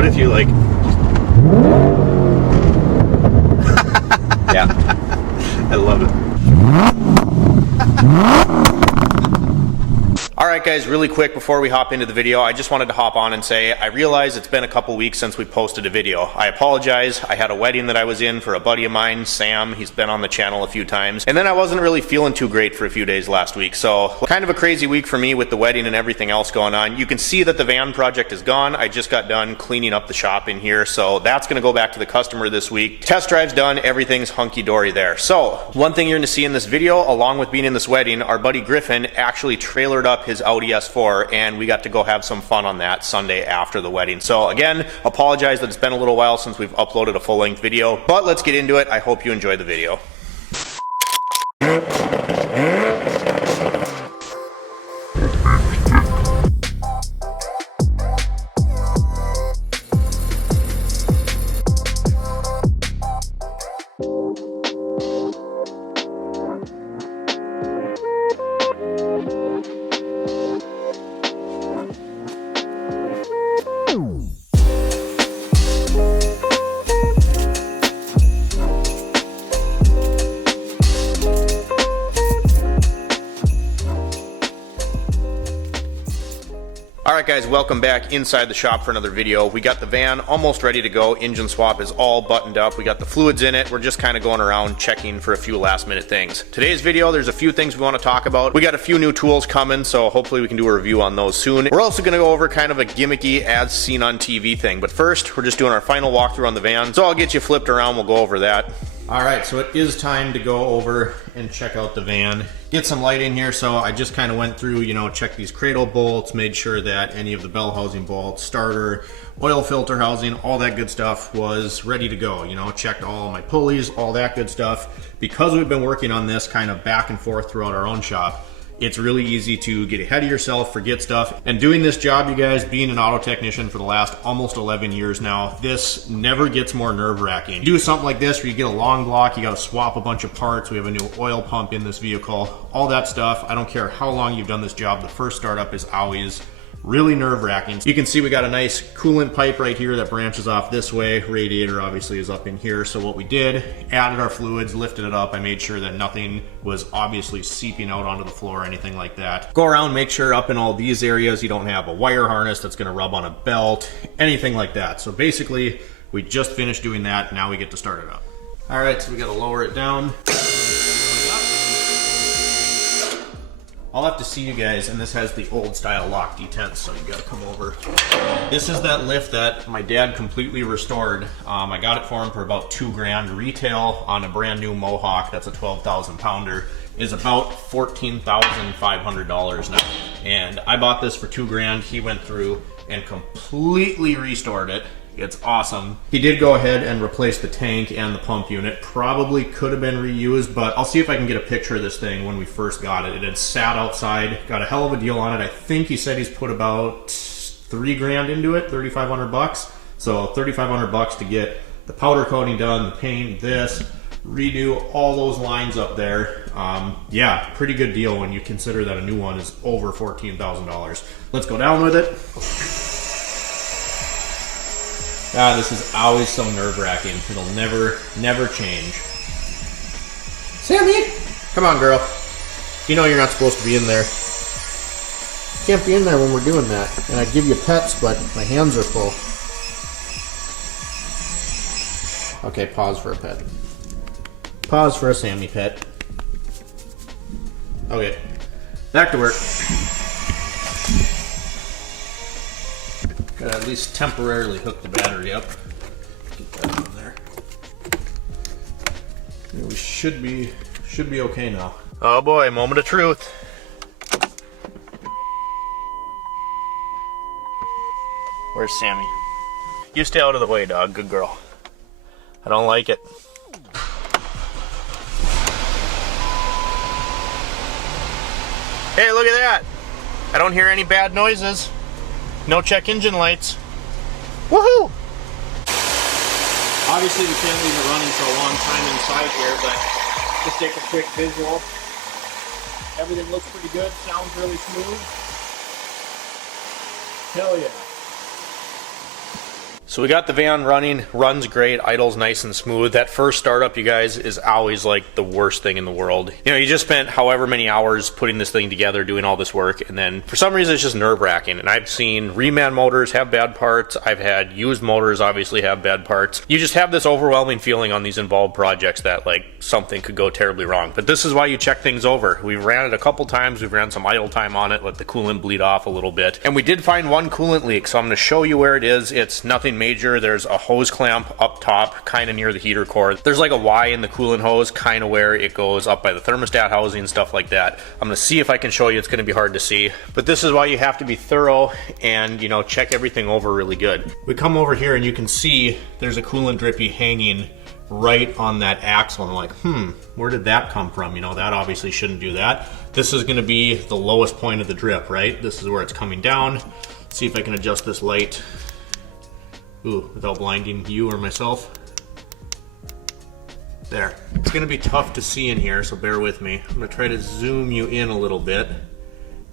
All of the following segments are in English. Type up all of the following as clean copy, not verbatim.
What if you like... Yeah. I love it. Alright guys, really quick before we hop into the video, I just wanted to hop on and say I realize it's been a couple weeks since we posted a video. I apologize. I had a wedding that I was in for a buddy of mine, Sam. He's been on the channel a few times. And then I wasn't really feeling too great for a few days last week. So kind of a crazy week for me with the wedding and everything else going on. You can see that the van project is gone. I just got done cleaning up the shop in here. So that's going to go back to the customer this week. Test drive's done. Everything's hunky-dory there. So one thing you're going to see in this video, along with being in this wedding, our buddy Griffin actually trailered up his Audi S4 and we got to go have some fun on that Sunday after the wedding. So again, apologize that it's been a little while since we've uploaded a full-length video, but let's get into it. I hope you enjoy the video. Alright guys, welcome back inside the shop for another video. We got the van almost ready to go. Engine swap is all buttoned up. We got the fluids in it. We're just kind of going around checking for a few last minute things. Today's video, there's a few things we want to talk about. We got a few new tools coming, so hopefully we can do a review on those soon. We're also going to go over kind of a gimmicky as seen on TV thing. But first, we're just doing our final walkthrough on the van. So I'll get you flipped around. We'll go over that. Alright, so it is time to go over and check out the van. Get some light in here, so I just kind of went through, you know, checked these cradle bolts, made sure that any of the bell housing bolts, starter, oil filter housing, all that good stuff was ready to go. You know, checked all my pulleys, all that good stuff. Because we've been working on this kind of back and forth throughout our own shop, it's really easy to get ahead of yourself, forget stuff. And doing this job, you guys, being an auto technician for the last almost 11 years now, this never gets more nerve-wracking. You do something like this where you get a long block, you gotta swap a bunch of parts, we have a new oil pump in this vehicle, all that stuff. I don't care how long you've done this job, the first startup is always really nerve-wracking. You can see we got a nice coolant pipe right here that branches off this way. Radiator obviously is up in here. So what we did, added our fluids, lifted it up. I made sure that nothing was obviously seeping out onto the floor or anything like that. Go around, make sure up in all these areas you don't have a wire harness that's gonna rub on a belt, anything like that. So basically, we just finished doing that. Now we get to start it up. All right, so we gotta lower it down. I'll have to see you guys, and this has the old style lock detent, so you gotta come over. This is that lift that my dad completely restored. I got it for him for about $2 grand. Retail on a brand new Mohawk, that's a 12,000 pounder, is about $14,500 now. And I bought this for $2 grand. He went through and completely restored it. It's awesome. He did go ahead and replace the tank and the pump unit. Probably could have been reused, but I'll see if I can get a picture of this thing when we first got it. It had sat outside, got a hell of a deal on it. I think he said he's put about $3 grand into it, 3,500 bucks. So 3,500 bucks to get the powder coating done, the paint, this, redo all those lines up there. Yeah, pretty good deal when you consider that a new one is over $14,000. Let's go down with it. God, this is always so nerve-wracking. It'll never change. Sammy! Come on, girl. You know you're not supposed to be in there. You can't be in there when we're doing that. And I'd give you pets, but my hands are full. Okay, pause for a pet. Pause for a Sammy pet. Okay, back to work. Gotta at least temporarily hook the battery up. Get that in there. Yeah, we should be okay now. Oh boy, moment of truth. Where's Sammy? You stay out of the way, dog. Good girl. I don't like it. Hey, look at that. I don't hear any bad noises. No check engine lights. Woohoo! Obviously we can't leave it running for a long time inside here, but just take a quick visual. Everything looks pretty good, sounds really smooth. Hell yeah. So we got the van running, runs great, idles nice and smooth. That first startup, you guys, is always like the worst thing in the world. You know, you just spent however many hours putting this thing together, doing all this work, and then for some reason it's just nerve-wracking. And I've seen reman motors have bad parts. I've had used motors obviously have bad parts. You just have this overwhelming feeling on these involved projects that like something could go terribly wrong. But this is why you check things over. We've ran it a couple times. We've ran some idle time on it, let the coolant bleed off a little bit. And we did find one coolant leak, so I'm going to show you where it is. It's nothing major. There's a hose clamp up top, kind of near the heater core. There's like a Y in the coolant hose, kind of where it goes up by the thermostat housing, stuff like that. I'm going to see if I can show you. It's going to be hard to see, but this is why you have to be thorough and, you know, check everything over really good. We come over here and you can see there's a coolant drippy hanging right on that axle. And I'm like, where did that come from? You know, that obviously shouldn't do that. This is going to be the lowest point of the drip, right? This is where it's coming down. Let's see if I can adjust this light. Ooh, without blinding you or myself. There. It's going to be tough to see in here, so bear with me. I'm going to try to zoom you in a little bit.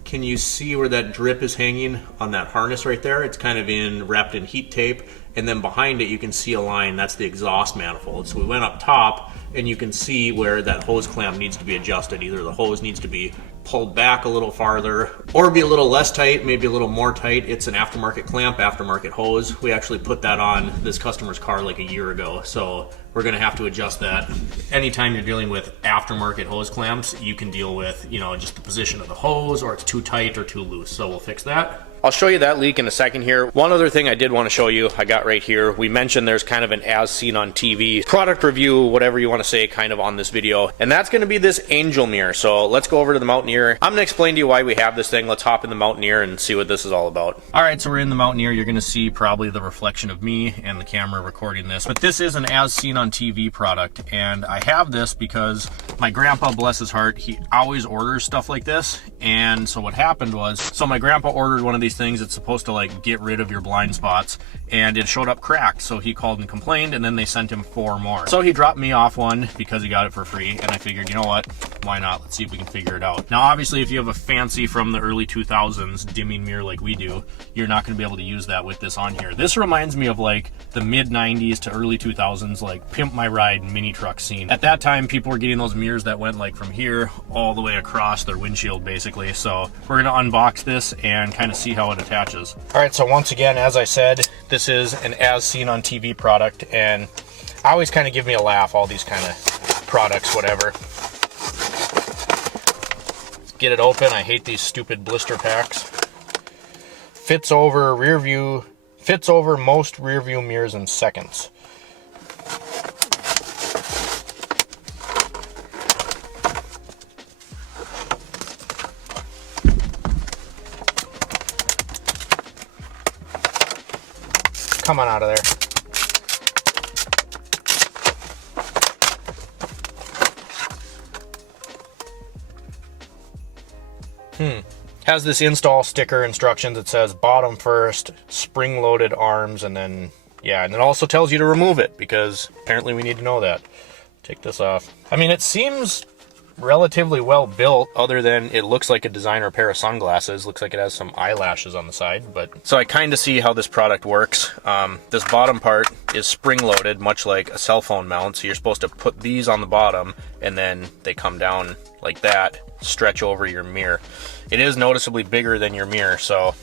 Can you see where that drip is hanging on that harness right there? It's kind of wrapped in heat tape, and then behind it you can see a line. That's the exhaust manifold. So we went up top and you can see where that hose clamp needs to be adjusted. Either the hose needs to be pulled back a little farther or be a little less tight, maybe a little more tight. It's an aftermarket clamp, aftermarket hose. We actually put that on this customer's car like a year ago, so we're going to have to adjust that. Anytime you're dealing with aftermarket hose clamps, you can deal with, you know, just the position of the hose, or it's too tight or too loose. So we'll fix that. I'll show you that leak in a second here. One other thing I did want to show you, I got right here. We mentioned there's kind of an as seen on TV product review, whatever you want to say, kind of on this video. And that's going to be this Angel mirror. So let's go over to the Mountaineer. I'm going to explain to you why we have this thing. Let's hop in the Mountaineer and see what this is all about. All right, so we're in the Mountaineer. You're going to see probably the reflection of me and the camera recording this. But this is an as seen on TV product. And I have this because my grandpa, bless his heart, he always orders stuff like this. And so what happened was, so my grandpa ordered one of these things. It's supposed to like get rid of your blind spots, and it showed up cracked. So he called and complained, and then they sent him 4 more. So he dropped me off one because he got it for free, and I figured, you know what, why not? Let's see if we can figure it out. Now obviously if you have a fancy from the early 2000s dimming mirror like we do, you're not going to be able to use that with this on here. This reminds me of like the mid 90s to early 2000s like Pimp My Ride mini truck scene. At that time people were getting those mirrors that went like from here all the way across their windshield basically. So we're going to unbox this and kind of see how it attaches. All right, so once again, as I said, this is an as seen on TV product, and I always kind of give me a laugh, all these kind of products, whatever. Let's get it open. I hate these stupid blister packs. Fits over most rear view mirrors in seconds. Come on out of there. Has this install sticker instructions. It says bottom first, spring loaded arms, and then, yeah, and it also tells you to remove it because apparently we need to know that. Take this off. I mean, it seems relatively well built, other than it looks like a designer pair of sunglasses. Looks like it has some eyelashes on the side, but so I kind of see how this product works. This bottom part is spring loaded, much like a cell phone mount, so you're supposed to put these on the bottom and then they come down like that, stretch over your mirror. It is noticeably bigger than your mirror, so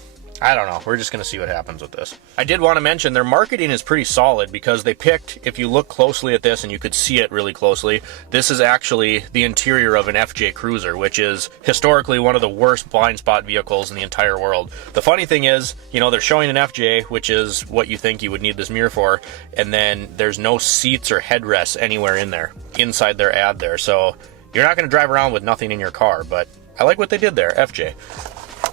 I don't know. We're just going to see what happens with this. I did want to mention their marketing is pretty solid because they picked, if you look closely at this and you could see it really closely, this is actually the interior of an FJ Cruiser, which is historically one of the worst blind spot vehicles in the entire world. The funny thing is, you know, they're showing an FJ, which is what you think you would need this mirror for, and then there's no seats or headrests anywhere in there, inside their ad there. So you're not going to drive around with nothing in your car, but I like what they did there, FJ.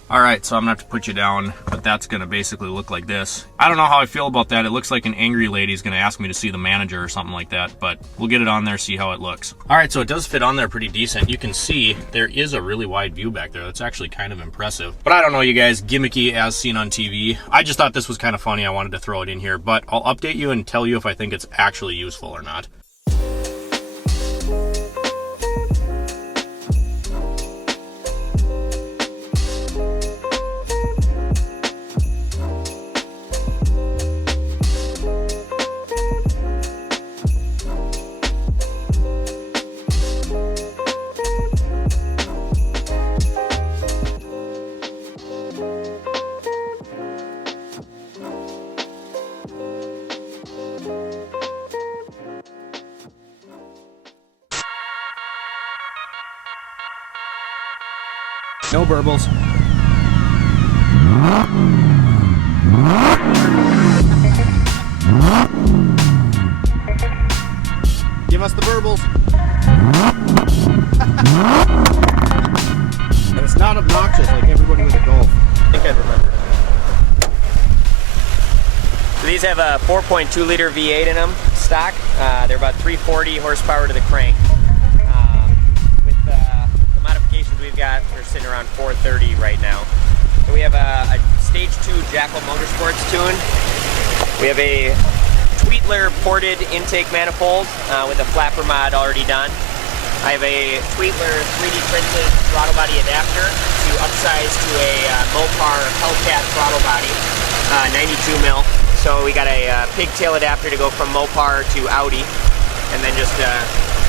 All right, so I'm gonna have to put you down, but that's gonna basically look like this. I don't know how I feel about that. It looks like an angry lady's gonna ask me to see the manager or something like that, but we'll get it on there, see how it looks. All right, so it does fit on there pretty decent. You can see there is a really wide view back there. That's actually kind of impressive. But I don't know, you guys, gimmicky as seen on TV. I just thought this was kind of funny. I wanted to throw it in here, but I'll update you and tell you if I think it's actually useful or not. No burbles. Give us the burbles. And it's not obnoxious like everybody with a Golf. I think I'd remember. So these have a 4.2 liter V8 in them, stock. They're about 340 horsepower to the crank. With the modifications we've got, they're sitting around 430 right now. So we have a Stage 2 Jackal Motorsports tune. We have a Tweetler ported intake manifold with a flapper mod already done. I have a Tweetler 3D printed throttle body adapter to upsize to a Mopar Hellcat throttle body, 92 mil. So we got a pigtail adapter to go from Mopar to Audi, and then just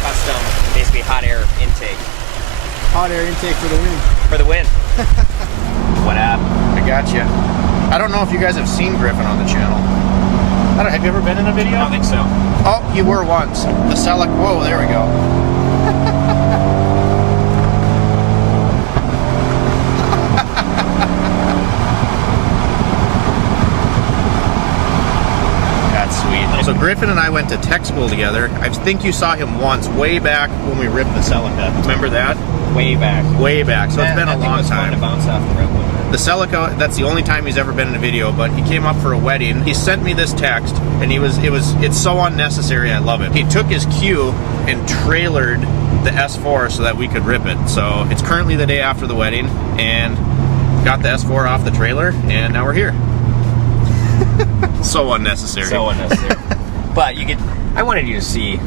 custom, basically hot air intake. Hot air intake for the win. For the win. What up? I got you. I don't know if you guys have seen Griffin on the channel. Have you ever been in a video? I don't think so. Oh, you were once. The Celica. Whoa, there we go. That's sweet. So Griffin and I went to tech school together. I think you saw him once, way back when we ripped the Celica. Remember that? Way back. Way back. So it's been a long time. To bounce off the road. The Celica, that's the only time he's ever been in a video, but he came up for a wedding. He sent me this text, and it's so unnecessary, I love it. He took his Q and trailered the S4 so that we could rip it. So it's currently the day after the wedding, and got the S4 off the trailer, and now we're here. So unnecessary. So unnecessary. But you could, I wanted you to see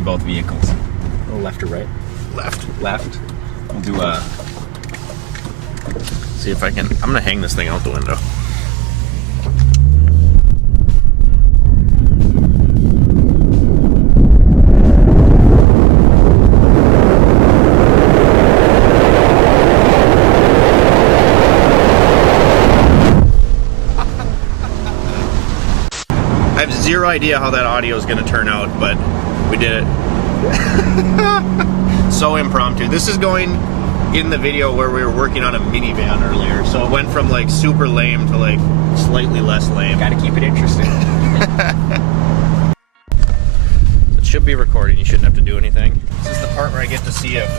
both vehicles. A little left or right? Left. Left. We'll do a... See if I can. I'm gonna hang this thing out the window. I have zero idea how that audio is gonna turn out, but we did it. So impromptu. This is going in the video where we were working on a minivan earlier, so it went from like super lame to like slightly less lame. Gotta keep it interesting. It should be recording, you shouldn't have to do anything. This is the part where I get to see if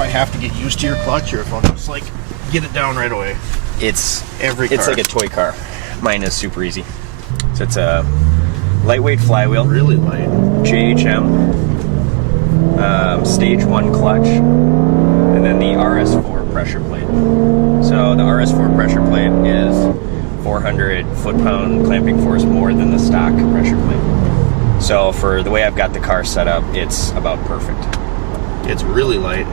I have to get used to your clutch or if I'll just like get it down right away. It's It's like a toy car. Mine is super easy. So it's a lightweight flywheel. Really light. JHM. Stage 1 clutch, and then the RS4 pressure plate. So the RS4 pressure plate is 400 foot-pound clamping force more than the stock pressure plate. So for the way I've got the car set up, it's about perfect. It's really light.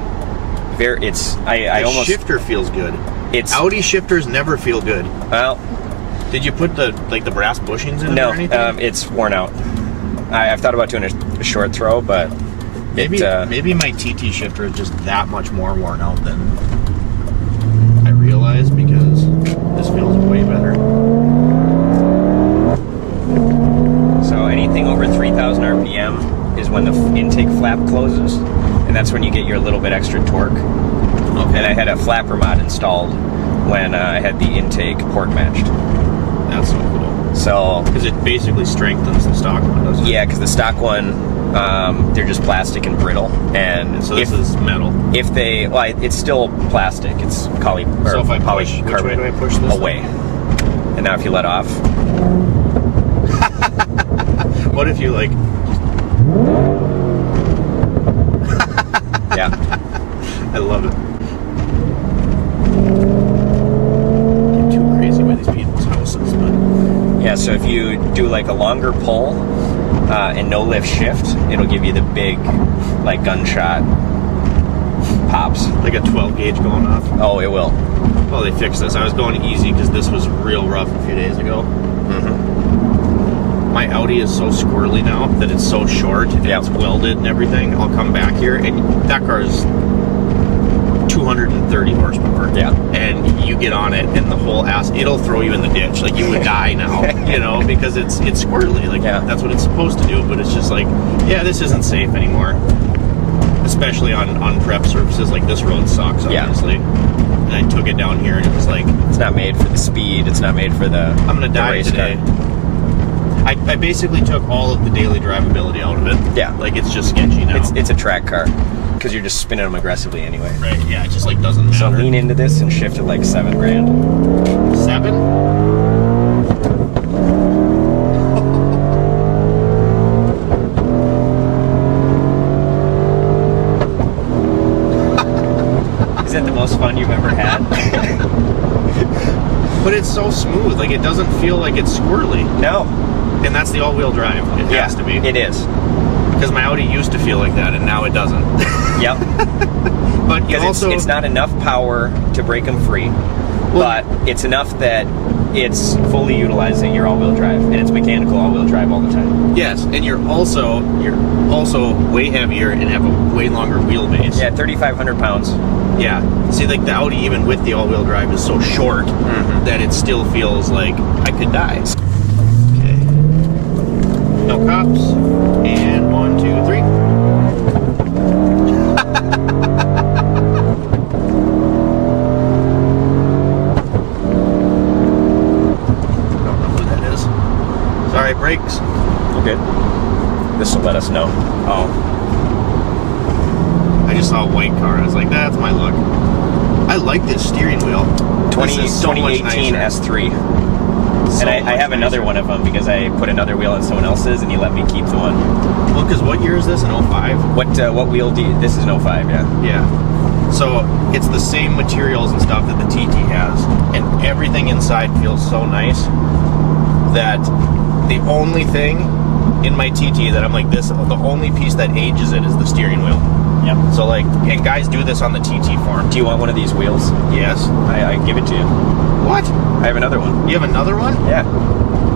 The shifter feels good. It's Audi shifters never feel good. Well, did you put the brass bushings in no, it or anything? it's worn out. I've thought about doing a short throw, but maybe my TT shifter is just that much more worn out than I realized, because this feels way better. So anything over 3,000 RPM is when the intake flap closes, and that's when you get your little bit extra torque. Okay. And I had a flapper mod installed when I had the intake port matched. That's so cool. So because it basically strengthens the stock one, doesn't it? Yeah, because the stock one, they're just plastic and brittle, and so this is metal. If they, well, it's still plastic. It's So if I push, which way do I push this? Away. And now if you let off. What if you like? Yeah. I love it. Get too crazy by these people's houses, but yeah. So if you do like a longer pull and no lift shift, it'll give you the big, like, gunshot pops. Like a 12 gauge going off. Oh, it will. Well, they fixed this. I was going easy because this was real rough a few days ago. My Audi is so squirrely now that it's so short and it's welded and everything. I'll come back here and that car is 230 horsepower. Yeah. And you get on it and the whole ass, it'll throw you in the ditch. Like, you would die now, you know, because it's squirrely. Like, that's what it's supposed to do, but it's just like, yeah, this isn't safe anymore. especially on prep surfaces. Like this road sucks, obviously. And I took it down here and it was like, it's not made for the speed. It's not made for the. I'm gonna die today. I basically took all of the daily drivability out of it. Yeah, like it's just sketchy now. It's a track car because you're just spinning them aggressively anyway. Right. Yeah. It just like doesn't matter. So lean into this and shift it like $7 grand. 7? Is that the most fun you've ever had? But it's so smooth. Like it doesn't feel like it's squirrely. No. And that's the all-wheel drive. It has to be. It is. Because my Audi used to feel like that, and now it doesn't. Yep. But you also... it's not enough power to break them free, but it's enough that it's fully utilizing your all-wheel drive, and it's mechanical all-wheel drive all the time. Yes, and you're also way heavier and have a way longer wheelbase. Yeah, 3,500 pounds. Yeah. See, like the Audi, even with the all-wheel drive, is so short that it still feels like I could die. Okay. No cops. And 1, 2, 3. Don't know who that is. Sorry, brakes. You're good. This will let us know. Oh. I just saw a white car. I was like, that's my look. I like this steering wheel. 2018 S3. So and I have another one of them because I put another wheel on someone else's and he let me keep the one. Well, because what year is this? An 05? What wheel do you... This is an 05, yeah. Yeah. So it's the same materials and stuff that the TT has. And everything inside feels so nice that the only thing in my TT that I'm like this, the only piece that ages it is the steering wheel. Yep. So like, and guys do this on the TT farm. Do you want one of these wheels? Yes. I give it to you. What? I have another one. You have another one? Yeah.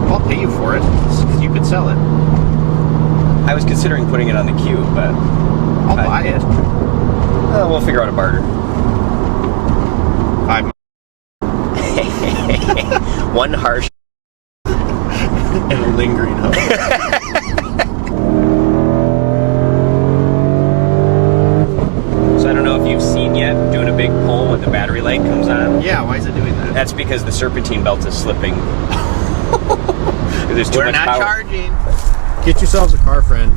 I'll pay you for it, because you could sell it. I was considering putting it on the queue, but... I'll buy it. We'll figure out a barter. 5. One harsh... and a lingering hope. So I don't know if you've seen yet, doing a big pull when the battery light comes on. Yeah, why is it doing that? That's because the serpentine belt is slipping. There's too We're much not power. charging. Get yourselves a car friend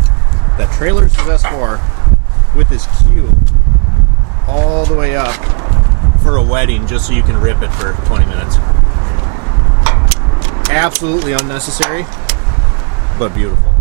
that trailers his S4 with his cube all the way up For a wedding, just so you can rip it for 20 minutes. absolutely unnecessary, but beautiful.